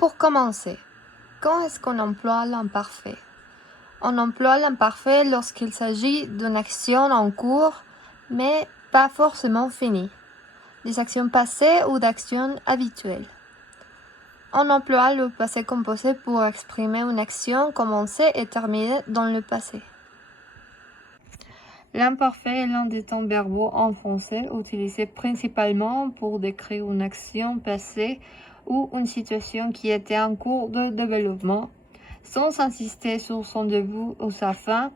Pour commencer, quand est-ce qu'on emploie l'imparfait? On emploie l'imparfait lorsqu'il s'agit d'une action en cours, mais pas forcément finie, des actions passées ou d'actions habituelles. On emploie le passé composé pour exprimer une action commencée et terminée dans le passé. L'imparfait est l'un des temps verbaux en français utilisés principalement pour décrire une action passée ou une situation qui était en cours de développement, sans insister sur son début ou sa fin.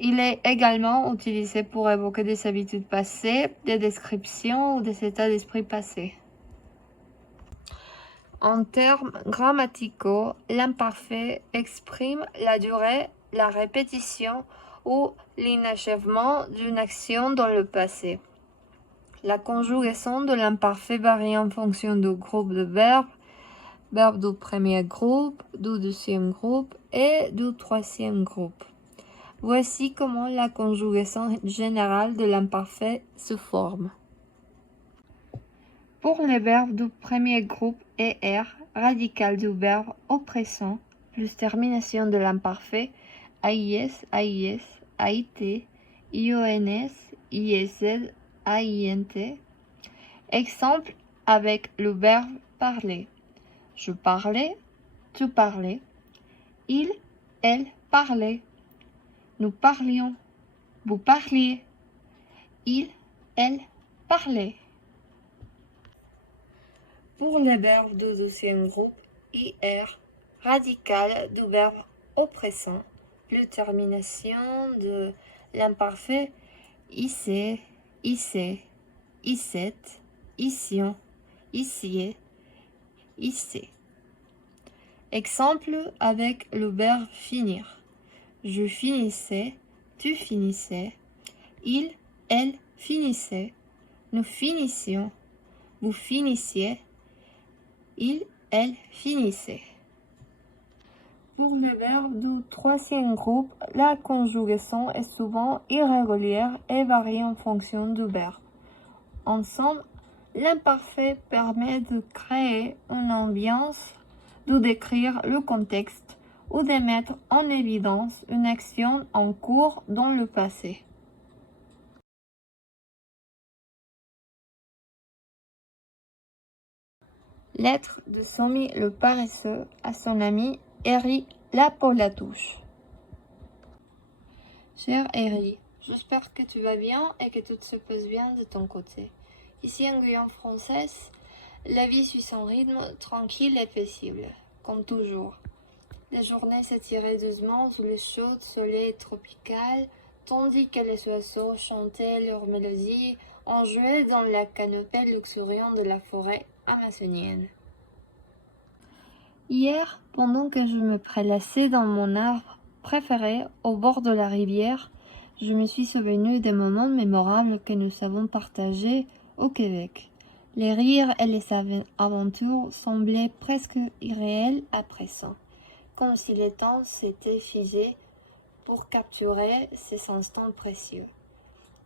Il est également utilisé pour évoquer des habitudes passées, des descriptions ou des états d'esprit passés. En termes grammaticaux, l'imparfait exprime la durée, la répétition ou l'inachèvement d'une action dans le passé. La conjugaison de l'imparfait varie en fonction du groupe de verbes, verbes du premier groupe, du deuxième groupe et du troisième groupe. Voici comment la conjugaison générale de l'imparfait se forme. Pour les verbes du premier groupe ER, radical du verbe au présent, plus termination de l'imparfait, AIS, AIS, AIT, IONS, ISZ, AINT. Exemple avec le verbe parler. Je parlais, tu parlais, il, elle parlait, nous parlions, vous parliez, il, elle parlait. Pour les verbes du deuxième groupe, IR, radical du verbe au présent, plus termination de l'imparfait, IC, IC, ICET, ICION, ICIE, IC. Exemple avec le verbe finir. Je finissais, tu finissais, il, elle finissait, nous finissions, vous finissiez, il, elle finissait. Pour le verbe du troisième groupe, la conjugaison est souvent irrégulière et varie en fonction du verbe. En somme, l'imparfait permet de créer une ambiance, de décrire le contexte ou de mettre en évidence une action en cours dans le passé. Lettre de Somi le paresseux à son ami Eri la Paulatouche. Cher Eri, j'espère que tu vas bien et que tout se passe bien de ton côté. Ici en Guyane française, la vie suit son rythme tranquille et paisible, comme toujours. Les journées s'étiraient doucement sous le chaud soleil tropical, tandis que les oiseaux chantaient leurs mélodies en jouaient dans la canopée luxuriante de la forêt amazonienne. Hier, pendant que je me prélassais dans mon arbre préféré au bord de la rivière, je me suis souvenu des moments mémorables que nous avons partagés au Québec. Les rires et les aventures semblaient presque irréels à présent, comme si le temps s'était figé pour capturer ces instants précieux.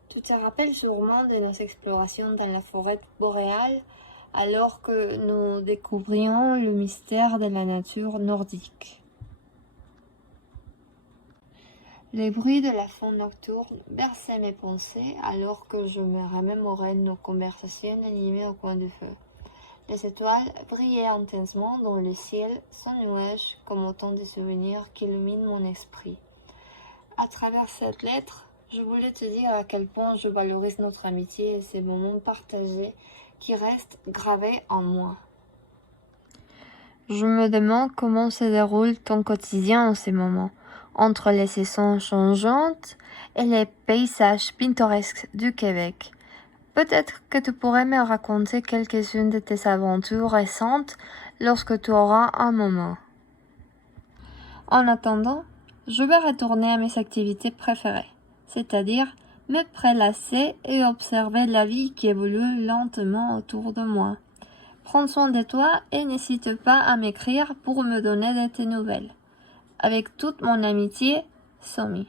Tu te rappelles sûrement de nos explorations dans la forêt boréale alors que nous découvrions le mystère de la nature nordique. Les bruits de la faune nocturne berçaient mes pensées alors que je me remémorais nos conversations animées au coin du feu. Les étoiles brillaient intensement dans le ciel sans nuages comme autant de souvenirs qui illuminent mon esprit. À travers cette lettre, je voulais te dire à quel point je valorise notre amitié et ces moments partagés qui restent gravés en moi. Je me demande comment se déroule ton quotidien en ces moments, entre les saisons changeantes et les paysages pittoresques du Québec. Peut-être que tu pourrais me raconter quelques-unes de tes aventures récentes lorsque tu auras un moment. En attendant, je vais retourner à mes activités préférées, c'est-à-dire me prélasser et observer la vie qui évolue lentement autour de moi. Prends soin de toi et n'hésite pas à m'écrire pour me donner de tes nouvelles. Avec toute mon amitié, Somi.